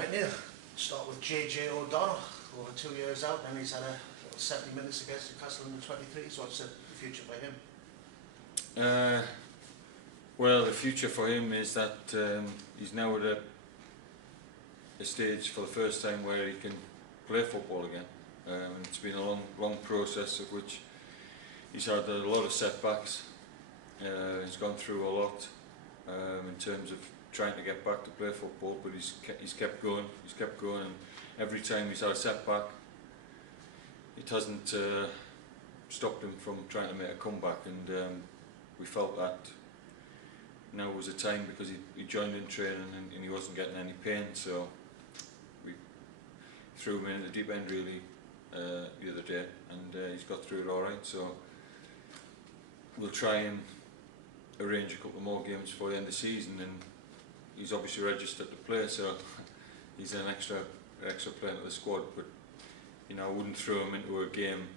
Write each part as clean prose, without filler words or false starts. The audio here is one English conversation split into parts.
Right, Neil, start with JJ O'Donnell, over 2 years out, and he's had a little 70 minutes against Newcastle in the 23s. What's the future for him? Well, the future for him is that he's now at a stage for the first time where he can play football again. It's been a long process of which he's had a lot of setbacks. He's gone through a lot in terms of trying to get back to play football, but he's kept going, and every time he's had a setback, it hasn't stopped him from trying to make a comeback, and we felt that now was a time, because he joined in training and he wasn't getting any pain, so we threw him in the deep end really the other day, and he's got through it alright. So we'll try and arrange a couple more games for the end of the season, and he's obviously registered to play, so he's an extra player to the squad. But you know, I wouldn't throw him into a game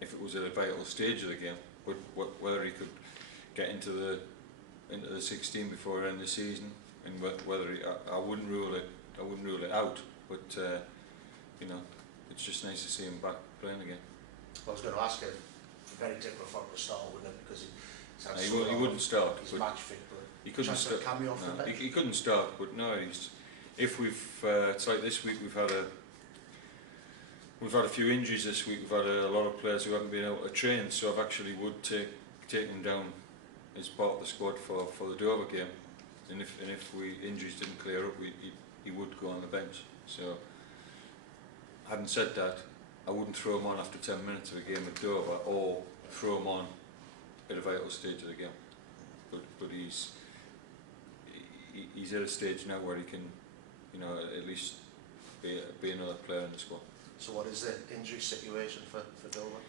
if it was at a vital stage of the game. But whether he could get into the 16 before the end of the season, and whether I wouldn't rule it out. But you know, it's just nice to see him back playing again. I was going to ask him, very difficult for him to start, wouldn't it? Because he wouldn't start. He's match fit, but he couldn't start. Cameo for No, he couldn't start. But no, if we've it's like this week, we've had a few injuries this week. We've had a lot of players who haven't been able to train, so I've actually would take him down as part of the squad for the Dover game. And if injuries didn't clear up, he would go on the bench. So, having said that, I wouldn't throw him on after 10 minutes of a game at Dover, or throw him on at a vital stage of the game. But he's at a stage now where he can, you know, at least be another player in the squad. So what is the injury situation for Dover?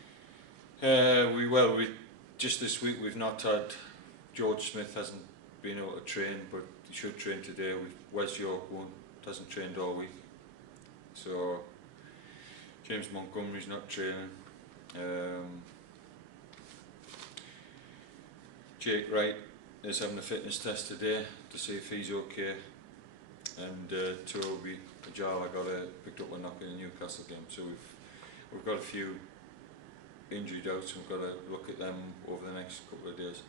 We just this week we've not had, George Smith hasn't been able to train, but he should train today. Wes York hasn't trained all week, so James Montgomery's not training. Jake Wright is having a fitness test today to see if he's okay, and Toby Ajala picked up a knock in the Newcastle game. So we've got a few injury doubts, and we've got to look at them over the next couple of days.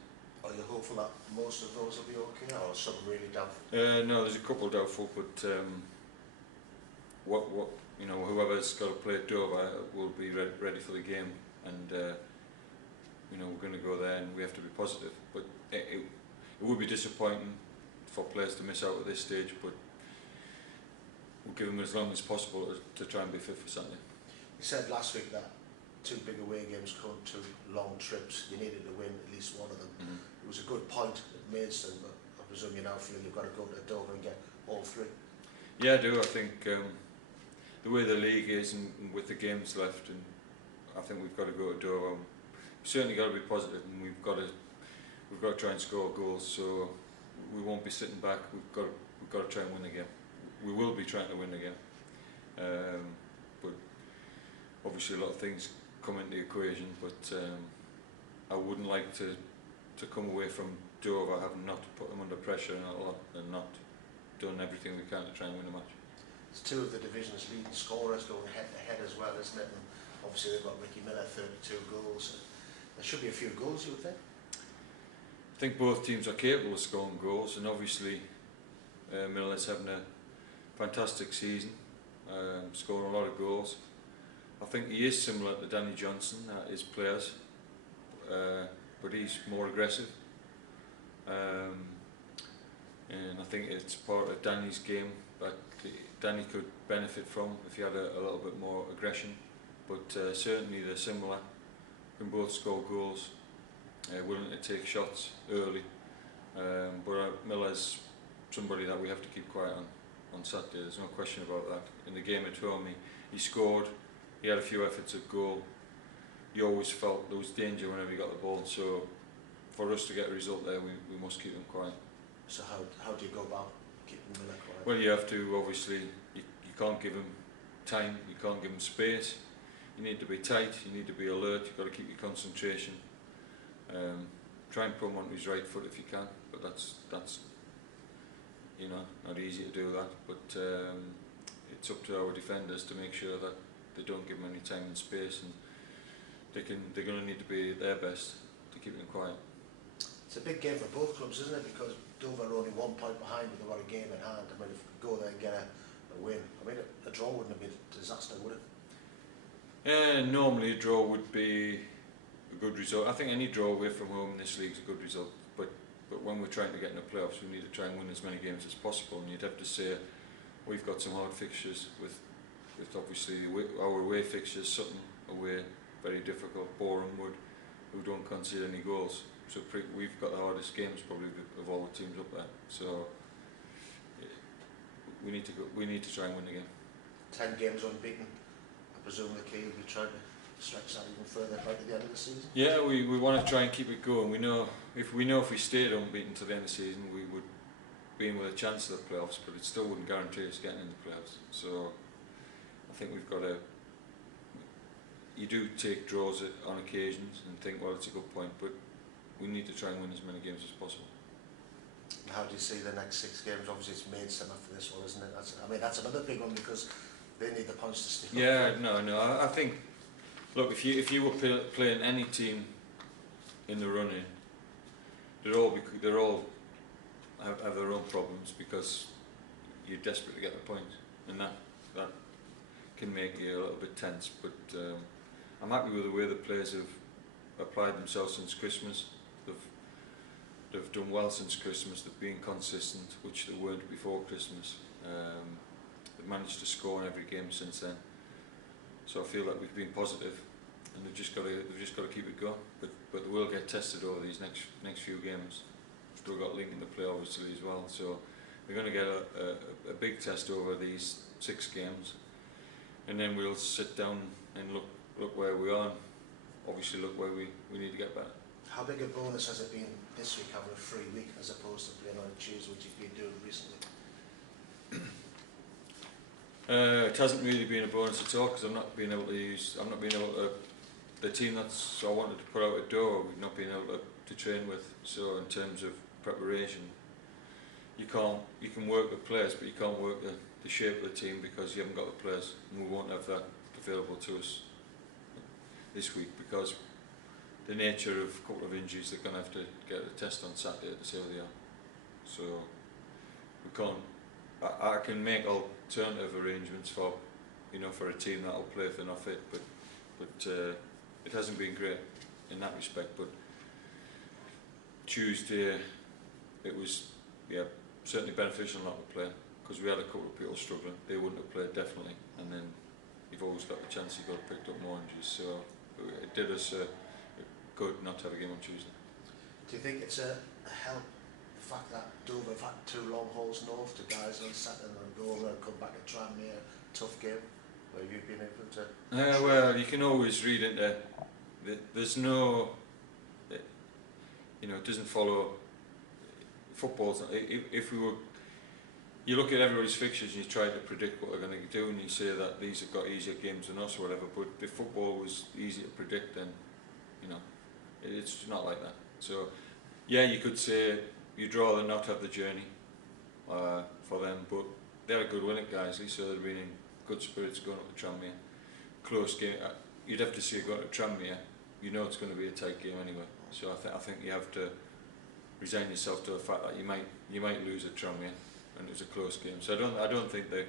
Are you hopeful that most of those will be okay, or some really doubtful? No, there's a couple doubtful, but you know, whoever's got to play at Dover will be ready for the game, and you know, we're going to go there and we have to be positive. But it would be disappointing for players to miss out at this stage, but we'll give them as long as possible to try and be fit for Sunday. You said last week that 2 big away games come 2 long trips. You needed to win at least one of them. Mm-hmm. It was a good point at Maidstone, but I presume you now feel you've got to go to Dover and get all 3. Yeah, I do. I think the way the league is, and with the games left, and I think we've got to go to Dover. We've certainly got to be positive, and we've got to try and score goals. So we won't be sitting back. We've got to try and win the game. We will be trying to win the game, but obviously a lot of things come into the equation. But I wouldn't like to come away from Dover having not put them under pressure and not done everything we can to try and win a match. It's 2 of the division's leading scorers going head to head as well, isn't it? And obviously they've got Ricky Miller, 32 goals. There should be a few goals, you would think. I think both teams are capable of scoring goals, and obviously Miller's having a fantastic season, scoring a lot of goals. I think he is similar to Danny Johnson, his players, but he's more aggressive. And I think it's part of Danny's game that Danny could benefit from if he had a little bit more aggression. But certainly they're similar, can both score goals, willing to take shots early. But Miller's somebody that we have to keep quiet on Saturday, there's no question about that. In the game at home he scored, he had a few efforts at goal. You always felt there was danger whenever he got the ball, so for us to get a result there, we must keep him quiet. So how do you go about keeping Miller quiet? Well, you have to, obviously, you can't give him time, you can't give him space. You need to be tight, you need to be alert, you've got to keep your concentration. Try and put him on his right foot if you can, but that's you know, not easy to do that, but it's up to our defenders to make sure that they don't give them any time and space, and they're going to need to be their best to keep them quiet. It's a big game for both clubs, isn't it? Because Dover are only 1 point behind, but they've got a game in hand. I mean, if we go there and get a win, I mean, a draw wouldn't have been a disaster, would it? Normally a draw would be a good result. I think any draw away from home in this league is a good result, but when we're trying to get in the playoffs, we need to try and win as many games as possible, and you'd have to say we've got some hard fixtures with obviously our away fixtures, Sutton away, very difficult, Boreham Wood, who don't concede any goals, so we've got the hardest games probably of all the teams up there, so we need to try and win the game. 10 games unbeaten. I presume the key will be trying to stretch that even further right at the end of the season. Yeah, we want to try and keep it going. We know if we stayed unbeaten to the end of the season, we would be in with a chance of the playoffs, but it still wouldn't guarantee us getting in the playoffs. So I think we've got to. You do take draws on occasions and think, well, it's a good point, but we need to try and win as many games as possible. How do you see the next 6 games? Obviously, it's Maidstone after this one, isn't it? That's another big one because they need the points to stick. Yeah, no. I think, look, if you were playing any team in the running, they're all have their own problems because you're desperate to get the points, and that can make you a little bit tense. But I'm happy with the way the players have applied themselves since Christmas. They've done well since Christmas. They've been consistent, which they weren't before Christmas. They've managed to score in every game since then. So I feel like we've been positive, and they've just got to keep it going. But they will get tested over these next few games. Still got Lincoln to play obviously as well. So we're going to get a big test over these 6 games, and then we'll sit down and look where we are. And obviously look where we need to get better. How big a bonus has it been this week having a free week as opposed to playing on Tuesday, which you've been doing recently? It hasn't really been a bonus at all because I'm not being able to. The team that's I wanted to put out a door, we've not been able to train with. So in terms of preparation, you can work with players, but you can't work the shape of the team because you haven't got the players, and we won't have that available to us this week because the nature of a couple of injuries. They're going to have to get a test on Saturday to see how they are. So we can't. I can make alternative arrangements for a team that will play if they're not fit, but it hasn't been great in that respect. But Tuesday it was certainly beneficial not to play because we had a couple of people struggling. They wouldn't have played definitely, and then you've always got the chance you got picked up more injuries. So it did us good not to have a game on Tuesday. Do you think it's a help, the fact that Dover have had 2 long hauls north to guys on Saturday and go over and come back and Tranmere, tough game, where you've been able to... well, you can always read into... There's no... it doesn't follow... Football's... If we were... You look at everybody's fixtures and you try to predict what they're going to do, and you say that these have got easier games than us or whatever, but if football was easy to predict, then, it's not like that. So, yeah, you could say you'd rather not have the journey for them, but they're a good win at Guiseley, so they've been in good spirits going up to Tranmere. Close game. You'd have to see it going to Tranmere. You know it's going to be a tight game anyway. So I think you have to resign yourself to the fact that you might lose at Tranmere, and it was a close game. So I don't think the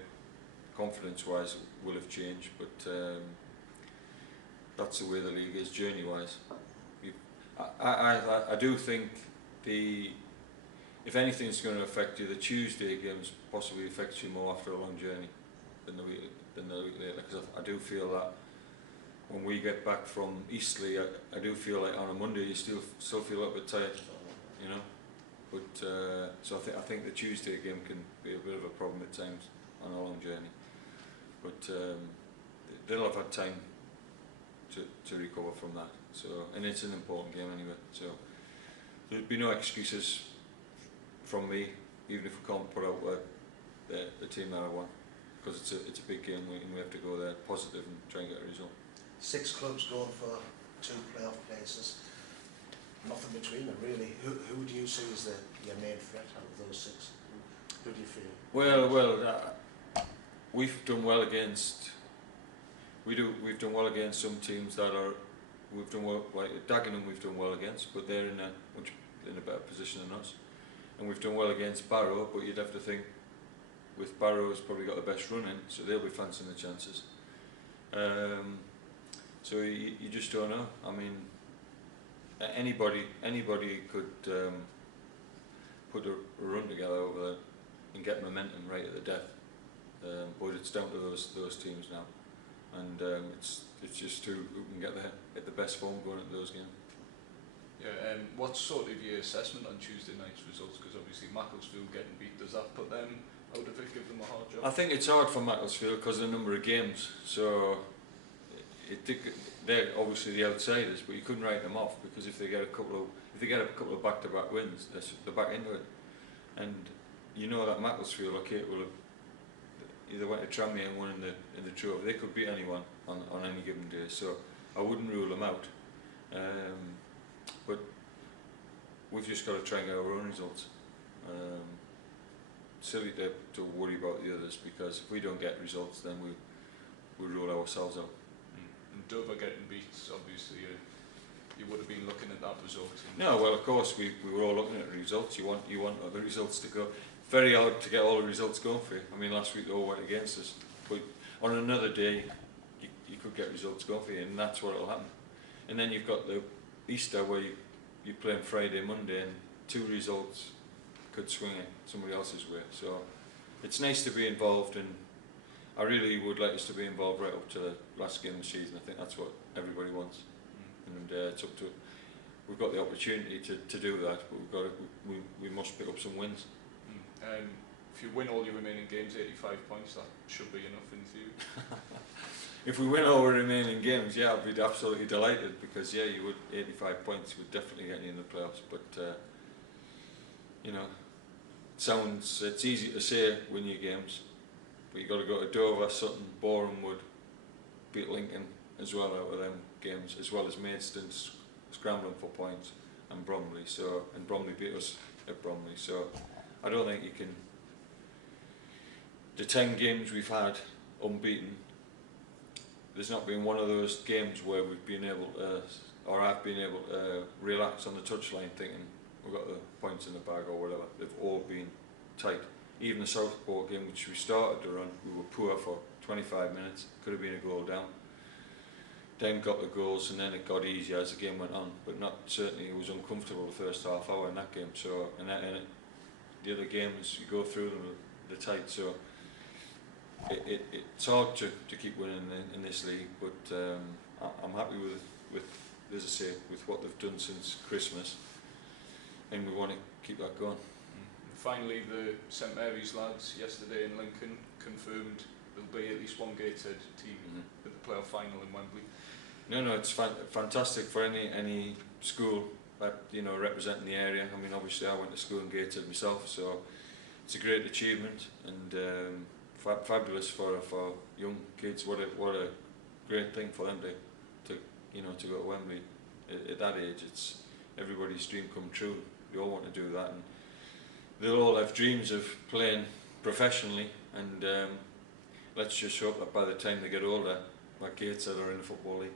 confidence-wise will have changed, but that's the way the league is journey-wise. I do think if anything's going to affect you, the Tuesday games possibly affects you more after a long journey than the week later. Because I do feel that when we get back from Eastleigh, I do feel like on a Monday you still feel a little bit tired, But so I think the Tuesday game can be a bit of a problem at times on a long journey. But they'll have had time to recover from that. So, and it's an important game anyway. So there'd be no excuses from me, even if we can't put out the team that I want, because it's a big game and we have to go there positive and try and get a result. 6 clubs going for 2 playoff places. Nothing between them really. Who do you see as your main threat out of those 6? Who do you feel? We've done well against. We've done well against some teams that are. We've done well, like Dagenham. We've done well against, but they're in a better position than us. And we've done well against Barrow, but you'd have to think with Barrow's probably got the best run in, so they'll be fancying the chances. So you just don't know. I mean, anybody could put a run together over there and get momentum right at the death. But it's down to those teams now, and it's just who can get the best form going at those games. Yeah, what's sort of your assessment on Tuesday night's results? Because obviously Macclesfield getting beat, does that put them out of it, give them a hard job? I think it's hard for Macclesfield because of the number of games. So they're obviously the outsiders, but you couldn't write them off because if they get a couple of back-to-back wins, they're back into it. And you know that Macclesfield are capable of either went to Tranmere and won in the trophy. They could beat anyone on any given day. So I wouldn't rule them out. But we've just got to try and get our own results. Silly to worry about the others, because if we don't get results, then we rule ourselves out. And Dover getting beat, obviously you would have been looking at that result. No, well of course we were all looking at the results. You want the results to go. Very hard to get all the results going for you. I mean, last week they all went against us, but on another day you could get results going for you, and that's what will happen. And then you've got the Easter where you play on Friday, Monday, and 2 results could swing it somebody else's way. So it's nice to be involved, and I really would like us to be involved right up to the last game of the season. I think that's what everybody wants, and it's up to. We've got the opportunity to do that, but we must pick up some wins. If you win all your remaining games, 85 points, that should be enough in theory. If we win all our remaining games, yeah, I'd be absolutely delighted, because yeah, you would 85 points would definitely get you in the playoffs. But you know, it's easy to say win your games, but you've got to go to Dover, Sutton, Boreham Wood, beat Lincoln as well out of them games, as well as Maidstone scrambling for points, and Bromley. And Bromley beat us at Bromley. So I don't think you can. The 10 games we've had unbeaten, there's not been one of those games where we've been able to, or I've been able to relax on the touchline thinking we've got the points in the bag or whatever. They've all been tight. Even the Southport game, which we started to run, we were poor for 25 minutes, could have been a goal down. Then got the goals, and then it got easier as the game went on, but certainly it was uncomfortable the first half hour in that game. So the other games, you go through them, they're tight. So it's hard to keep winning in this league, but I'm happy with, as I say, with what they've done since Christmas, and we want to keep that going. Finally, the St Mary's lads yesterday in Lincoln confirmed there'll be at least one Gateshead team at the playoff final in Wembley. No, it's fantastic for any school that, you know, representing the area. I mean, obviously I went to school in Gateshead myself, so it's a great achievement, and fabulous for young kids. What a great thing for them to go to Wembley at that age. It's everybody's dream come true. They all want to do that, and they'll all have dreams of playing professionally, and let's just hope that by the time they get older, like Gateshead are in the Football League.